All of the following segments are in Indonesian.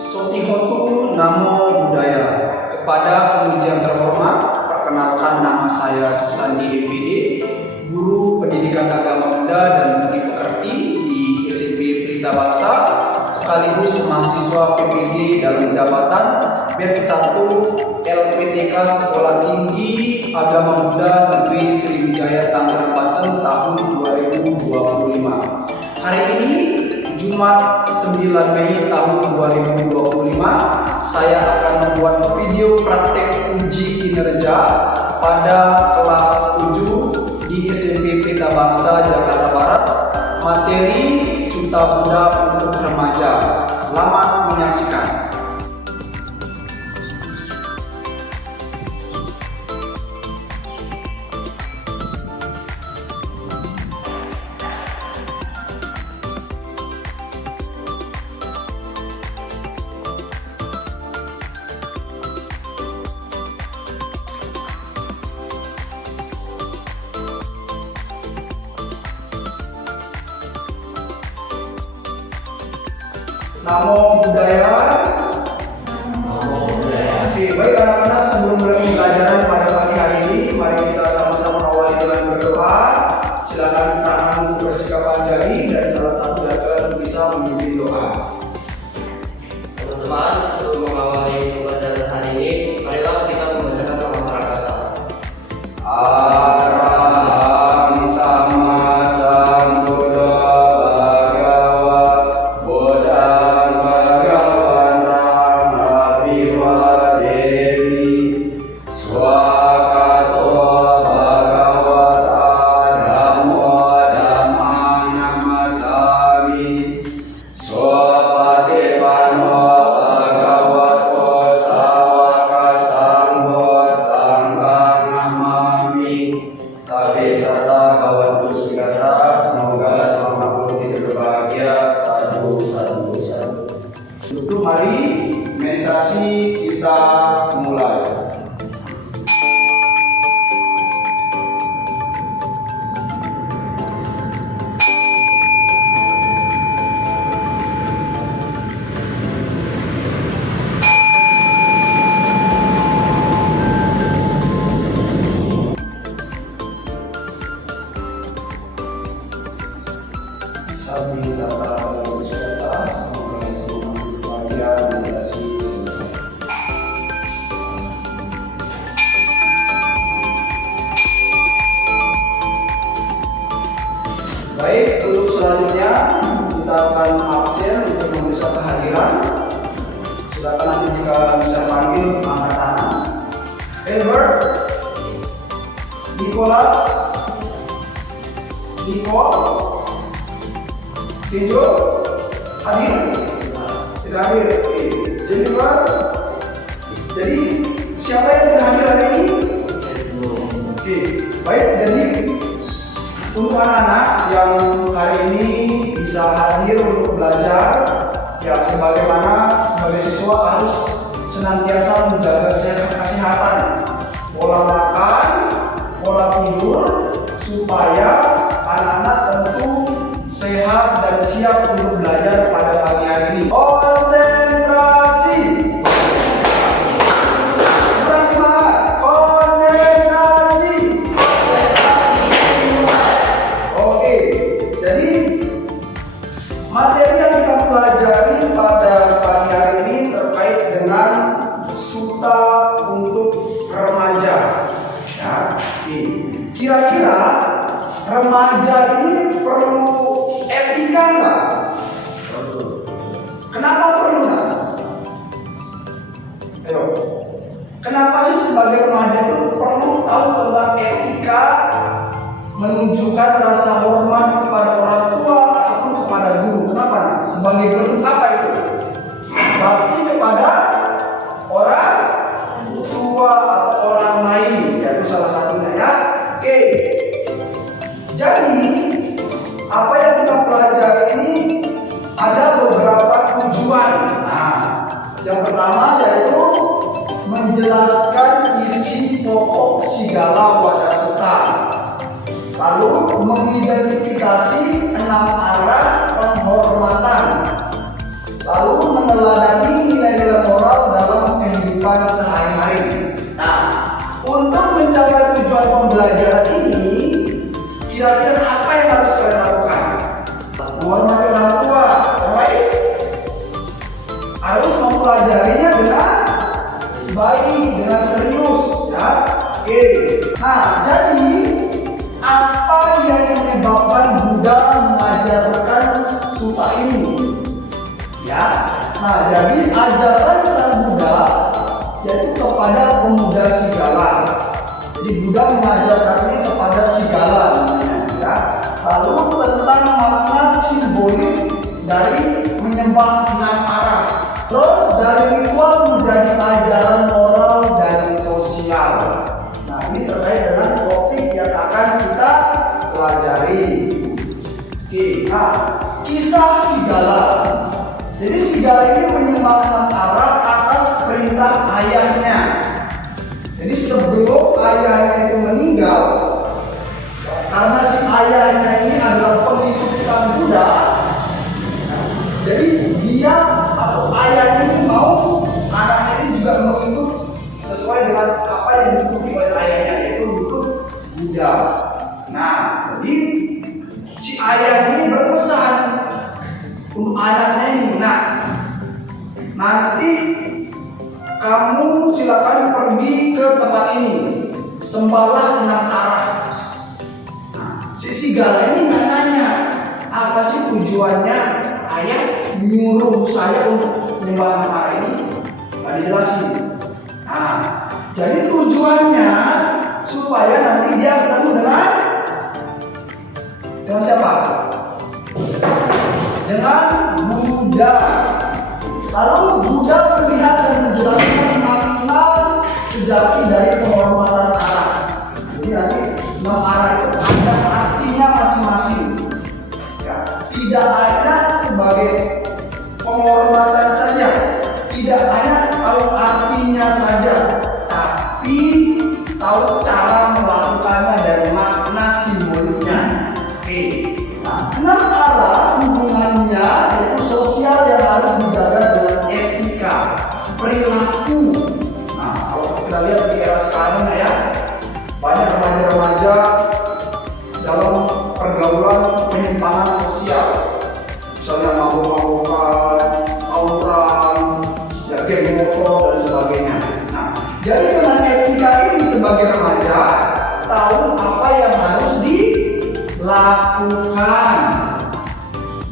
Sotihotu Namo Buddhaya. Kepada pengujian terhormat, perkenalkan nama saya Susandi MPD, Guru Pendidikan Agama Buddha dan Budi Pekerti di SMP Pelita Bangsa, sekaligus mahasiswa PPG dalam jabatan Batch 1 LPTK Sekolah Tinggi Agama Buddha Negeri Sriwijaya Tangerang Banten tahun 2025. Hari ini Jumat 9 Mei tahun 2025, saya akan membuat video praktek uji kinerja pada kelas 7 di SMP Pelita Bangsa Jakarta Barat, materi Sutta Buddha untuk remaja. Selamat menyaksikan. Namo Buddhaya. Oke, baik anak-anak, sebelum mulai pembelajaran pada pagi hari ini, mari kita sama-sama awali dengan berdoa. Silakan tanganmu bersikap panjang dan salah satu dari kalian bisa memimpin doa. Teman-teman, sebelum mengawali pembelajaran hari ini, marilah kita membacakan nama Maranatha. Arahang sama sambuddha bhagava buddhang bhagavantang abhiwademi swakato bhagavata dhammo dhammang namasami swapatipanno bhagavato sawaka sangho sanghang namami. Sabe serta kawan Puswikata, semoga selama makhluk hidup berbahagia. Sadu, sadu, sadu. Untuk mari meditasi kita mulai. Sabi serta kawan Puswikata, semoga selama makhluk berbahagia. Meditasi selesai. Baik, untuk selanjutnya kita akan absen untuk memeriksa kehadiran. Silakan nanti jika bisa panggil angkat tangan. Albert, Nicholas, Nicole, Kejo, hadir? Tidak hadir. Oke. Jennifer. Jadi siapa yang tidak hadir hari ini? Oke. Baik, jadi untuk anak-anak yang hari ini bisa hadir untuk belajar, ya sebagai siswa harus senantiasa menjaga kesehatan, pola makan, pola tidur, supaya anak-anak tentu sehat dan siap untuk belajar pada pagi hari ini. Konsentrasi. Kurang semangat. Konsentrasi. Oke, jadi materi yang kita pelajari pada pagi hari ini terkait dengan sutta untuk remaja. Ya, oke. Kira-kira remaja ini perlu etika nggak? Kenapa perlu nggak? Ayo, kenapa sih sebagai remaja itu perlu tahu tentang etika, menunjukkan rasa hormat kepada orang tua ataupun kepada guru? Kenapa? Nah? Sebagai bentuk apa itu? Bakti kepada orang tua atau orang lain, yaitu salah satunya ya. Oke, jadi mengajarkan suta ini. Ya, nah jadi ajaran Sang Buddha yaitu kepada pemuda Sigala. Jadi Buddha mengajarkan ini kepada Sigala, ya. Lalu tentang makna simbolik dari menyembah enam arah. Terus dari ritual menjadi ajaran moral dan sosial. Nah ini terkait dengan topik yang akan kita pelajari. Oke, nah kisah Sigala. Jadi Sigala ini menyembah enam arah atas perintah ayahnya. Jadi sebelum ayahnya itu meninggal, karena si ayahnya ini adalah pengikut Sang Buddha, jadi dia atau ayah ini mau anaknya ini juga mengikut sesuai dengan apa yang diikuti oleh ayahnya, yaitu mengikut Buddha. Nah, jadi si ayah ini berpesan untuk anaknya ini, nah nanti kamu silakan pergi ke tempat ini, sembahlah enam arah. Nah, si Sigala ini nggak nanya apa sih tujuannya ayah nyuruh saya untuk menyembah enam arah ini, nggak dijelasin. Nah, jadi tujuannya supaya nanti dia ketemu dengan siapa? Dengan Buddha. Lalu Buddha melihat dan menjelaskan makna sejati dari penghormatan arah. Jadi nanti enam arah itu ada artinya masing-masing. Ya, tidak hanya sebagai penghormatan saja, tidak hanya tahu artinya saja, tapi tahu cara melakukannya dan makna simboliknya. Oke, nah, enam arah hubungannya yaitu sosial yang harus dijaga dengan etika, perilaku. Nah, kalau kita lihat di era sekarang ya, banyak remaja-remaja dalam pergaulan penyimpangan sosial, misalnya mabuk-mabukan, tawuran, ya geng motor dan sebagainya. Nah, jadi dengan etika ini sebagai remaja tahu apa yang harus dilakukan,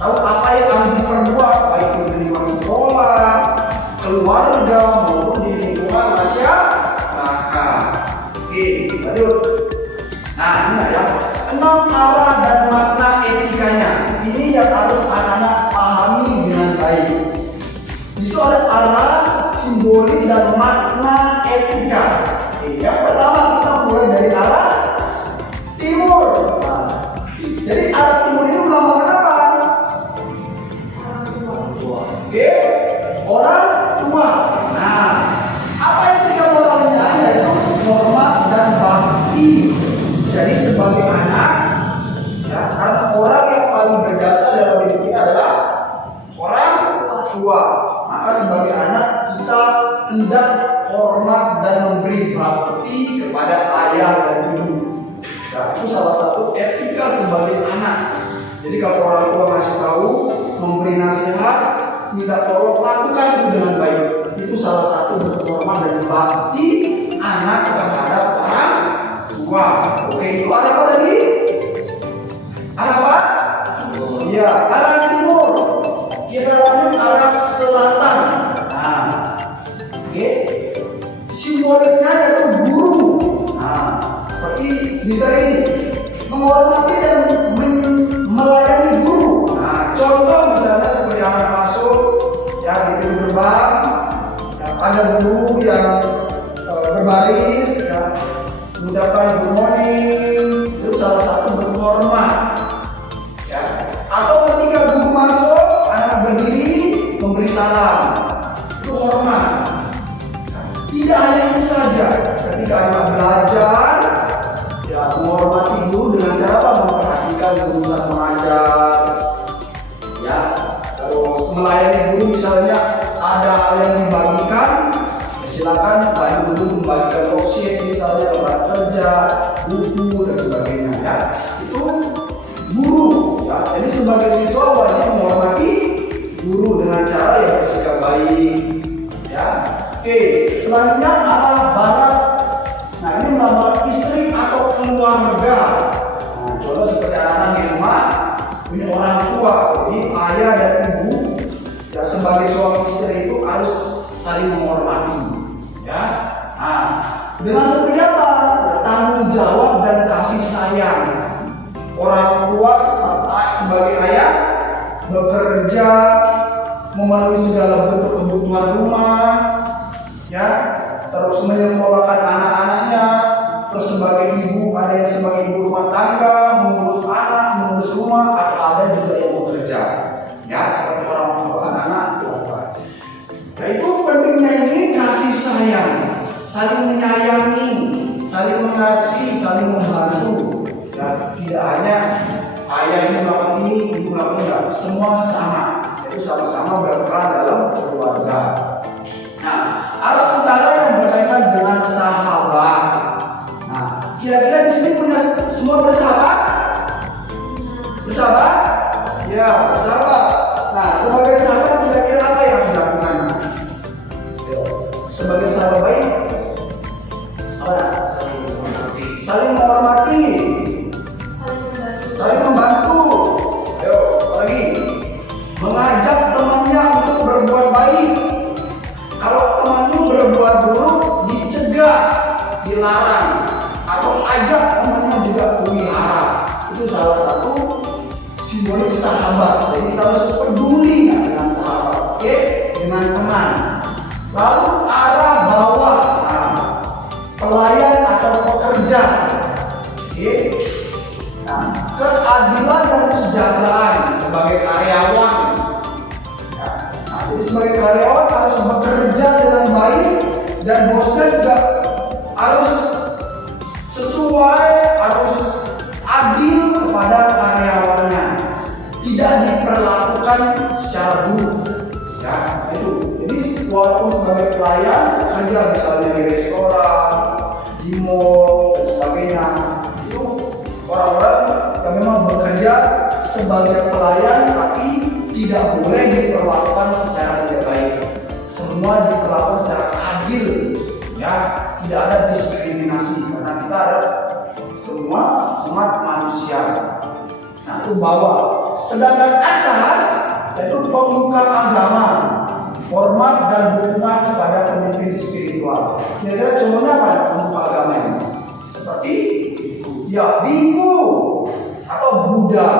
tahu apa yang harus diperbuat baik di lingkungan sekolah, keluarga maupun di lingkungan masyarakat. Oke, lanjut. Nah, ini ya, enam arah dan makna etikanya. Ini yang harus anak-anak pahami dengan baik. Di situ ada arah, simbolik dan makna etika. Oke, yang pertama kita mulai dari arah timur. Nah, jadi arah timur ini melambangkan apa? Oke, orang tua. Nah, apa etika moralnya? Yaitu hormat dan bakti. Jadi sebagai anak, ya, karena orang yang paling berjasa dalam hidup kita adalah orang tua. Maka sebagai anak kita hendak hormat dan memberi bakti kepada ayah dan ibu. Nah, itu salah satu etika sebagai anak. Jadi kalau orang tua ngasih tahu, memberi nasihat, minta tolong, lakukan itu dengan baik. Itu salah satu bentuk hormat dan bakti anak terhadap orang tua. Oke, itu arah apa tadi? Arah apa? Iya, arah timur. Kita lanjut arah selatan. Nah, oke. Simboliknya yaitu guru. Nah, seperti bisa ini, menghormati dan melayani guru. Nah, contoh misalnya seperti anak masuk ya di pintu gerbang, ya, ada guru yang berbaris, ya, mengucapkan good morning, itu salah satu bentuk hormat. Ya. Atau ketika guru masuk, anak berdiri memberi salam, itu hormat. Ya. Tidak hanya itu saja, ketika anak belajar, ya menghormati guru dengan cara apa? Memperhatikan guru saat mengajar, ya. Terus melayani guru, misalnya ada hal yang dibagikan, silakan bantu guru membagikan worksheet, misalnya tempat kerja, buku dan sebagainya. Ya, itu guru. Ya, jadi sebagai siswa wajib menghormati guru dengan cara yang bersikap baik. Ya, oke. Selanjutnya arah barat. Nah, ini melambangkan istri atau keluarga. Nah, contoh seperti anak-anak di rumah punya orang tua, jadi ayah dan ibu, ya sebagai suami istri itu harus saling menghormati, ya. Nah, dengan seperti apa? Tanggung jawab dan kasih sayang. Orang tua sebagai ayah bekerja, memenuhi segala bentuk kebutuhan rumah, ya, terus menyekolahkan anak-anaknya. Terus sebagai ibu, ada yang sebagai ibu rumah tangga, mengurus anak, mengurus rumah, atau ada juga yang bekerja, ya, seperti orang tua anak-anak itu. Nah, itu pentingnya ini kasih sayang, saling menyayangi, saling mengasihi, saling membantu. Ya, tidak hanya ayah ini melakukan ini, ibu melakukan enggak, semua sama, itu sama-sama berperan dalam keluarga. Nah, alat utara yang berkaitan dengan sahabat. Nah, kira-kira di sini punya semua bersahabat? Bersahabat? Ya, bersahabat. Nah, sebagai sahabat kira-kira apa yang dilakukan? Sebagai sahabat baik, apa? Saling menghormati, saling membantu. Ayo, lagi mengajak temannya untuk berbuat baik. Kalau temanmu berbuat buruk, dicegah, dilarang, atau ajak temannya juga pelihara. Itu salah satu simbolik sahabat. Jadi kita harus peduli dengan sahabat, oke? Dengan teman. Lalu arah bawah, nah, pelayan atau pekerja, oke? Nah, keadilan dan kesejahteraan sebagai karyawan. Ya, nah, jadi sebagai karyawan harus bekerja dengan baik dan bosnya juga harus sesuai, harus adil kepada karyawannya, tidak diperlakukan secara buruk. Ya, itu. Jadi walaupun sebagai pelayan kerja misalnya di restoran, di mall dan sebagainya, itu orang-orang yang memang bekerja sebagai pelayan tapi tidak boleh diperlakukan secara tidak baik. Semua diperlakukan secara adil, ya, tidak ada diskriminasi karena kita ada semua umat manusia. Nah, itu bawah. Sedangkan atas yaitu pemuka agama, hormat dan dukungan kepada pemimpin spiritual. Kira-kira contohnya apa pemuka agama ini? Seperti ya biku atau Buddha.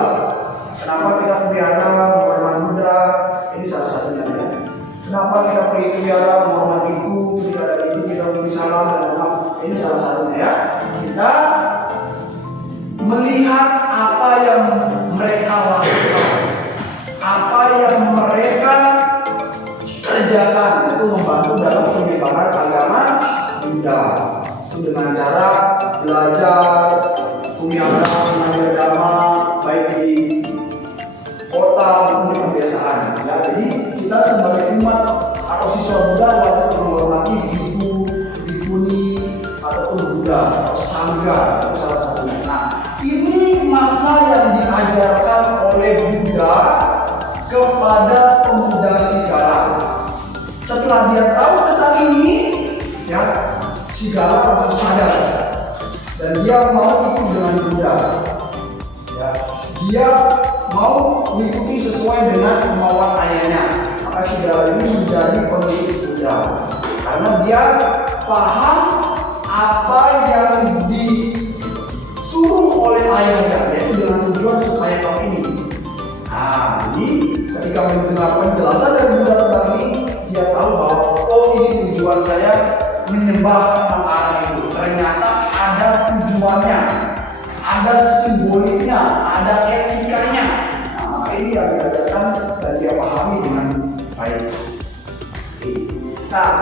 Kenapa kita pelihara menghormat Buddha? Ini salah satunya ya. Kenapa kita pelihara menghormat ibu? Tidak ada ibu kita beri salam dan hormat. Ini salah satunya ya. Kita melihat apa yang mereka lakukan, apa yang mereka kerjakan, itu membantu dalam penyebaran agama Buddha. Itu dengan cara belajar, pelihara mengajar agama baik di kota maupun di pedesaan. Ya, jadi kita sebagai umat atau siswa Buddha wajib menghormati biku, bikuni ataupun Buddha atau sangga, itu salah satunya. Nah, ini makna yang diajarkan oleh Buddha kepada pemuda Sigala. Setelah dia tahu tentang ini, ya, Sigala langsung sadar dan dia mau ikut dengan Buddha. Ya, dia mau mengikuti sesuai dengan kemauan ayahnya. Maka Sigala ini menjadi pengikut Buddha karena dia paham apa yang disuruh oleh ayahnya, yaitu dengan tujuan supaya tahu ini. Nah, jadi ketika mendengar penjelasan dari Buddha tentang ini, dia tahu bahwa oh, ini tujuan saya menyembah arah itu. Ternyata ada tujuannya, ada simboliknya, ada etikanya. Nah, maka ini yang diajarkan dan dia pahami dengan baik. Nah,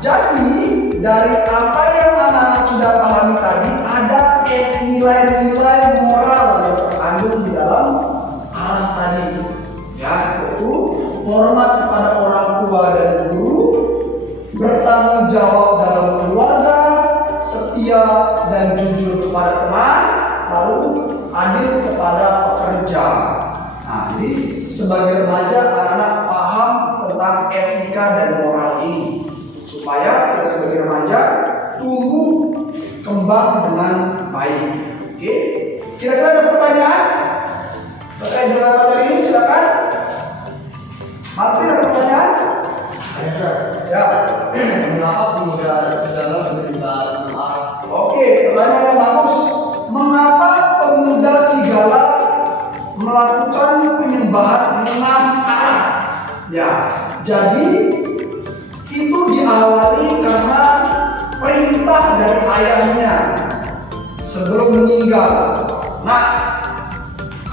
jadi dari apa yang anak sudah pahami tadi, ada nilai-nilai moral yang terkandung di dalam arah tadi, ya, yaitu hormat kepada orang tua dan guru, bertanggung jawab dalam keluarga, setia dan jujur kepada teman, lalu adil kepada pekerja. Nah, jadi sebagai remaja anak-anak paham tentang etika dan moral ini supaya kita sebagai remaja tumbuh kembang dengan baik. Oke, kira-kira ada pertanyaan? Terkait dengan materi ini silakan. Martin ada pertanyaan? Ada Sir. Ya. Mengapa pemuda segala menyembah enam arah? Oke, pertanyaan yang bagus. Mengapa pemuda Sigala melakukan penyembahan 6 arah? Ya, jadi itu diawali karena perintah dari ayahnya sebelum meninggal. Nah,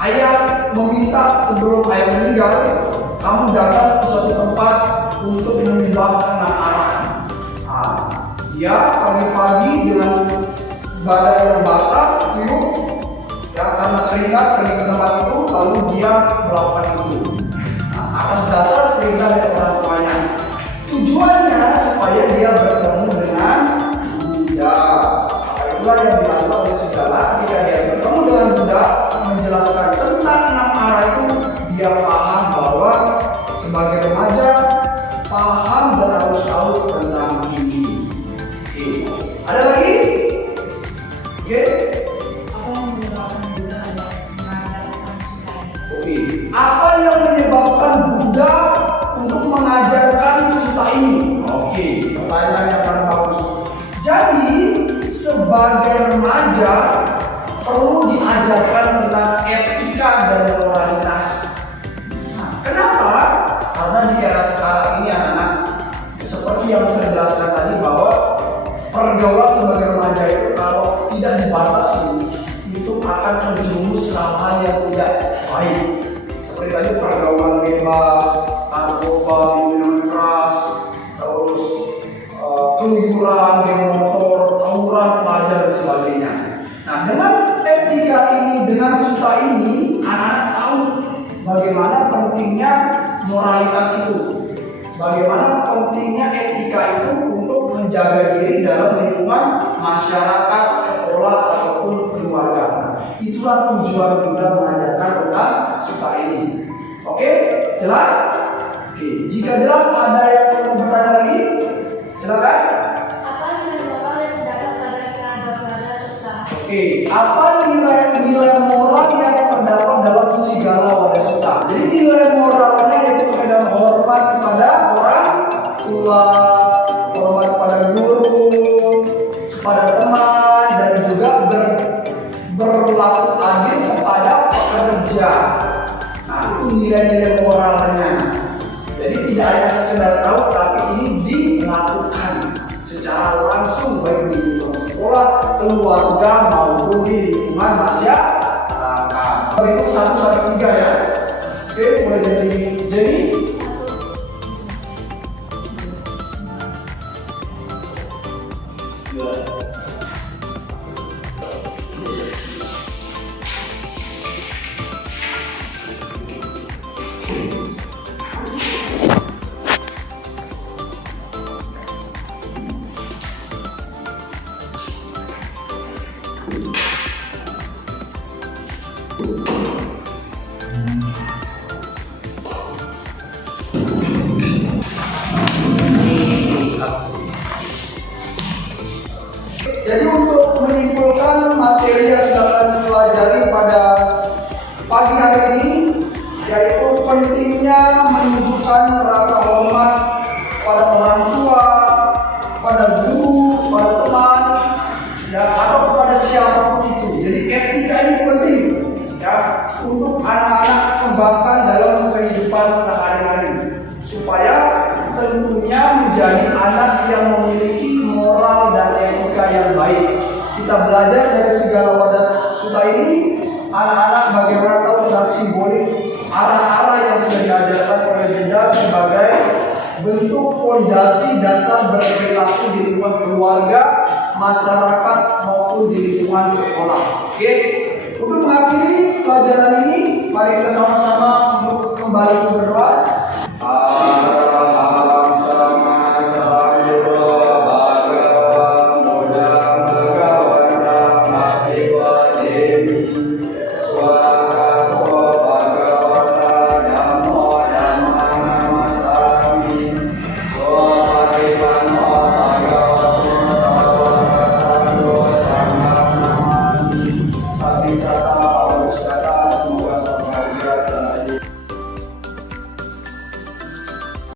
ayah meminta sebelum ayah meninggal, kamu datang ke suatu tempat untuk menyembah 6 arah. Nah, dia pagi-pagi dengan badan yang basah, kuyup, ya karena keringat pergi ke tempat itu, lalu dia melakukan itu. Nah, atas dasar perintah dari orang tuanya. Tujuannya supaya dia bertemu dengan Buddha. Maka itulah yang dilakukan oleh Sigala ketika dia bertemu dengan Buddha, menjelaskan tentang 6 arah itu, dia paham bahwa sebagai remaja paham dan harus tahu tentang ini. Oke. Ada lagi? Oke. Oke. Apa yang menyebabkan Buddha untuk mengajarkan sutta ini? Oke, pertanyaan yang sangat bagus. Jadi sebagai remaja perlu diajarkan tentang etika dan moralitas. Nah, kenapa? Karena di era sekarang ini anak-anak, seperti yang saya jelaskan tadi, bahwa pergaulan sebagai remaja itu kalau tidak dibatasi itu akan terjerumus hal-hal yang tidak baik. Seperti tadi pergaulan bebas, narkoba, minuman keras, terus keluyuran, geng motor, tawuran, pelajar dan sebagainya. Nah, dengan etika ini, dengan sutta ini, anak-anak tahu bagaimana pentingnya moralitas itu, bagaimana pentingnya etika itu untuk menjaga diri dalam lingkungan masyarakat, sekolah ataupun keluarga. Nah, itulah tujuan Buddha mengajarkan tentang sutta ini. Oke, jelas? Oke, jika jelas ada yang mau bertanya lagi, silakan. Apa nilai moral yang terdapat pada Sagala Wada Sutta? Oke, apa nilai moral yang terdapat dalam Sigala Wada Sutta? Jadi nilai moralnya yaitu terkait hormat kepada orang tua, hormat kepada guru, kepada teman, dan juga berlaku adil kepada pekerja. Nah, itu nilai-nilai moralnya. Jadi tidak hanya sekedar tahu, tapi ini dilakukan secara langsung baik di lingkungan sekolah, keluarga maupun di lingkungan masyarakat. Berikut 1 sampai 3 ya. Oke, mulai jadi. Jadi untuk menyimpulkan materi yang sudah kalian pelajari pada pagi hari ini, yaitu pentingnya menunjukkan rasa hormat pada orang tua, pada guru, pada teman, ya, atau kepada siapapun itu. Jadi etika ini penting, ya, untuk anak-anak kembangkan dalam kehidupan sehari-hari, supaya tentunya menjadi anak yang memiliki moral dan etika yang baik. Kita belajar dari Sigala Wada Sutta ini, anak-anak bagaimana tahu tentang simbolik arah-arah yang sudah diajarkan oleh Buddha sebagai bentuk fondasi dasar berperilaku di lingkungan keluarga, masyarakat maupun di lingkungan sekolah. Oke, untuk mengakhiri pelajaran ini, mari kita sama-sama